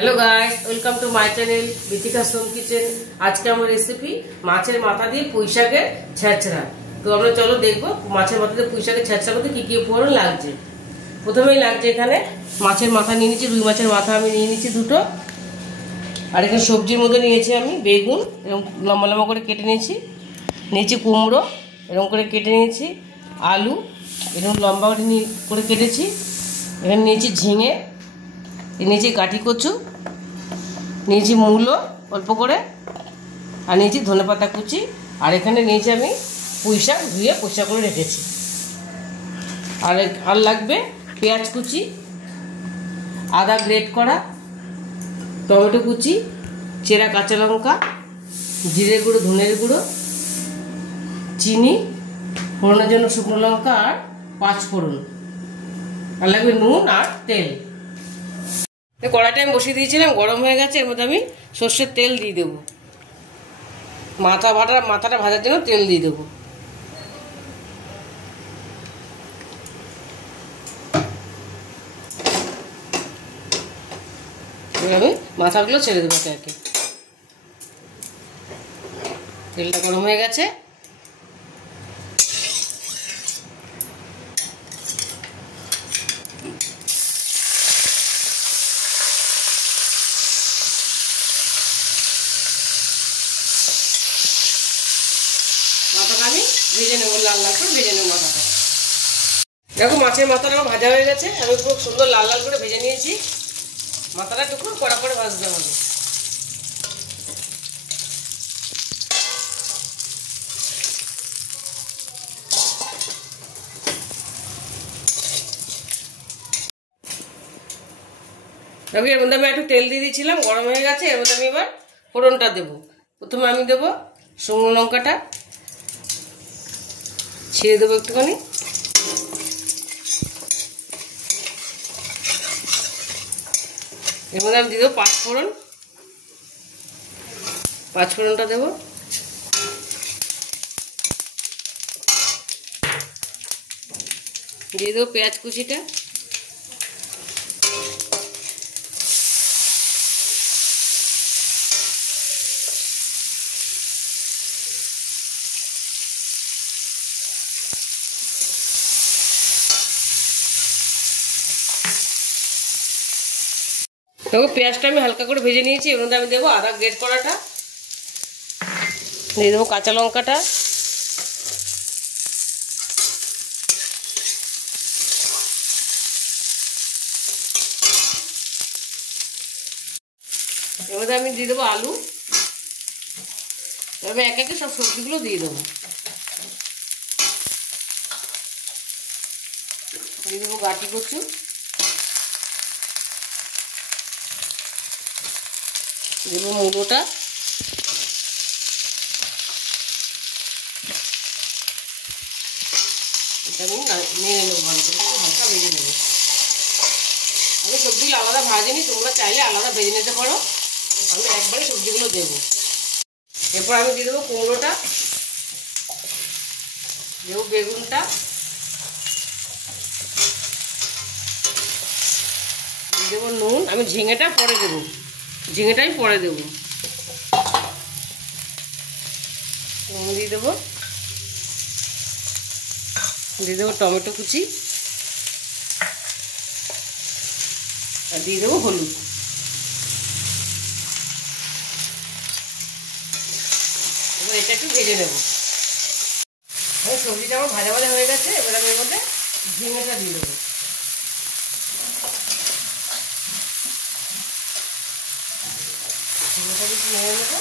Hello guys, welcome to my channel Bithika Som kitchen. आज के আমার রেসিপি মাছের মাথা দিয়ে পুঁই শাকের ছেঁচড়া। তো আমরা চলো দেখবো মাছের মাথা দিয়ে পুঁই শাকের ছেঁচড়া করতে কি কি উপকরণ লাগছে। প্রথমেই লাগছে এখানে মাছের মাথা নিয়ে নিয়েছি, রুই মাছের মাথা আমি নিয়ে নিয়েছি দুটো। আর এখানে সবজির মধ্যে নিয়েছি আমি বেগুন এরকম লম্বা লম্বা করে কেটে নিয়েছি, নিয়েছি কুমড়ো এরকম করে কেটে নিয়েছি, আলু এরকম লম্বা করে কেটেছি, এখানে নিয়েছি ঝিঙে, নিয়েছি কাঠি কচু, নিয়েছি মূলো অল্প করে, আর নিয়েছি ধনেপাতা কুচি, আর এখানে নিয়েছি আমি পুঁই শাক ধুয়ে পরিষ্কার করে রেখেছি। আর লাগবে পেঁয়াজ কুচি, আদা গ্রেট করা, টমেটো কুচি, চেরা কাঁচা লঙ্কা, জিরে গুঁড়ো, ধনের গুঁড়ো, চিনি, ফোড়নের জন্য শুকনো লঙ্কা আর 5 ফোড়ন, আর লাগবে নুন আর তেল। কড়াইটা আমি বসিয়ে দিয়েছিলাম, গরম হয়ে গেছে। এর মধ্যে আমি সর্ষের তেল দিয়ে দেবো, মাথাটা ভাজার জন্য তেল দিয়ে দেবো। এবার আমি মাথাগুলো ছেড়ে দেবো একে একে। তেলটা গরম হয়ে গেছে, মাথাটা আমি ভেজে নেবো, লাল লাল করে ভেজে নেবো মাথাটা। দেখো মাছের মাথাটা ভাজা হয়ে গেছে, আমি খুব সুন্দর লাল লাল করে ভেজে নিয়েছি। মাথাটা একটু কড়া করে ভাজতে হবে। দেখো এর মধ্যে আমি একটু তেল দিয়ে দিয়েছিলাম, গরম হয়ে গেছে। এর মধ্যে আমি এবার ফোড়নটা দেবো। প্রথমে আমি দেবো শুকনো লঙ্কাটা, ছিঁড়ে দেবো একটুখানি, এর মধ্যে আমি দিয়ে দেবো 5 ফোড়ন, 5 ফোড়নটা দেবো। দিয়ে দেবো পেঁয়াজ কুচিটা, দেখো পেঁয়াজটা আমি হালকা করে ভেজে নিয়েছি। এর মধ্যে আমি দেবো আদা গ্রেট করাটা, দিয়ে দেবো কাঁচা লঙ্কাটা, এর মধ্যে আমি দিয়ে দেবো আলু। এভাবে এক একে সব সবজিগুলো দিয়ে দেবো। দিয়ে দেবো গাঁটি কচু, দেবো মূলোটা, এটা আমি নিয়ে নেবো ভালো করে, হালকা ভেজে নেবো। আমি সবজিগুলো আলাদা ভাজিনি, তোমরা চাইলে আলাদা ভেজে নিতে পারো। আমি একবারে সবজিগুলো দেবো। এরপর আমি দিয়ে দেবো কুমড়োটা, দেবো বেগুনটা, দিয়ে দেবো নুন। আমি ঝিঙেটা পরে দেবো, ঝিঙেটাই পরে দেবো। নুন দিয়ে দেবো, দিয়ে দেবো টমেটো কুচি, আর দিয়ে দেবো হলুদ। এবার এটা একটু ভেজে নেবো। সবজিটা আমার ভাজা ভাজা হয়ে গেছে। এবার আমি এর মধ্যে ঝিঙেটা দিয়ে দেবো। ঝিঙেটা একটু নেড়ে নেবো।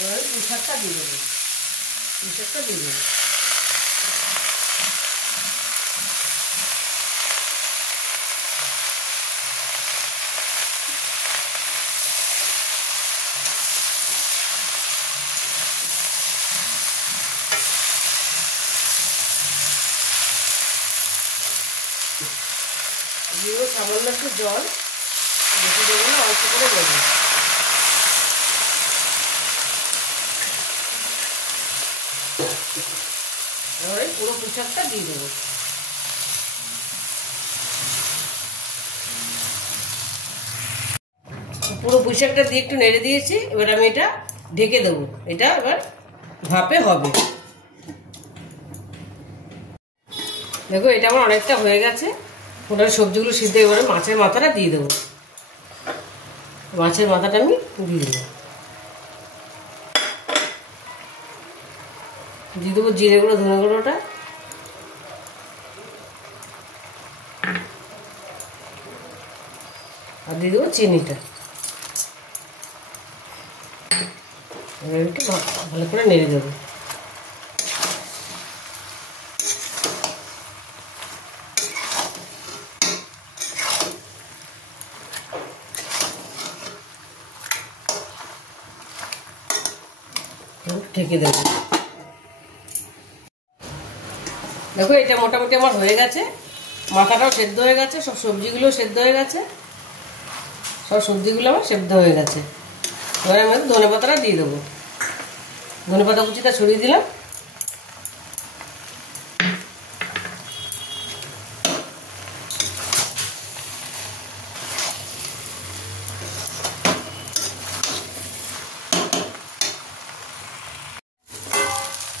এবারে পুঁই শাকটা দিয়ে দেবো, পুঁই শাকটা দিয়ে দেবো। দিয়ে সামান্য একটু জল, বেশি দেবো না, অল্প করে দেবো। শাকটা দিয়ে দেবো। পুরো পুঁই শাকটা দিয়ে একটু নেড়ে দিয়েছি। এবার আমি এটা ঢেকে দেবো, এটা এবার ভাপে হবে। দেখো এটা আমার অনেকটা হয়ে গেছে। ওটার সবজিগুলো সিদ্ধ, এবারে মাছের মাথাটা দিয়ে দেবো। মাছের মাথাটা আমি দিয়ে দেবো জিরে গুঁড়ো, ধনে গুঁড়োটা, আর দিয়ে দেবো চিনিটা। এবার একটু ভালো করে নেড়ে দেবো। ঢেকে দেবো। দেখো এটা মোটামুটি আমার হয়ে গেছে, মাথাটাও সেদ্ধ হয়ে গেছে, সব সবজিগুলো সেদ্ধ হয়ে গেছে, সব সবজিগুলো আমার সেদ্ধ হয়ে গেছে। এবার আমি ধনে পাতাটা দিয়ে দেবো। ধনে পাতা কুচিটা ছড়িয়ে দিলাম।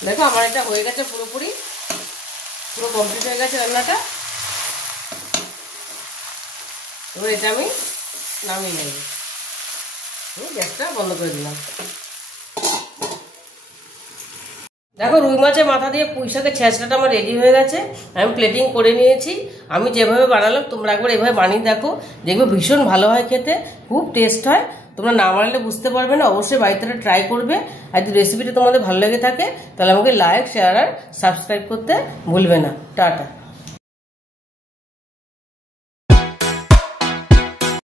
দেখো আমার এটা হয়ে গেছে, পুরো কমপ্লিট হয়ে গেছে রান্নাটা। এবার এটা আমি নামিয়ে নেব। গ্যাসটা বন্ধ করে দিলাম। দেখো রুই মাছের মাথা দিয়ে পুঁই শাকের ছেঁচড়াটা আমার রেডি হয়ে গেছে। আমি প্লেটিং করে নিয়েছি। আমি যেভাবে বানালাম তোমরা একবার এভাবে বানিয়ে দেখো, দেখবে ভীষণ ভালো হয় খেতে, খুব টেস্ট হয়। তোমরা না বানালে বুঝতে পারবে না, অবশ্যই বাড়িতে ট্রাই করবে। আর যদি রেসিপিটা তোমাদের ভালো লেগে থাকে তাহলে আমাকে লাইক, শেয়ার আর সাবস্ক্রাইব করতে ভুলবে না। টাটা।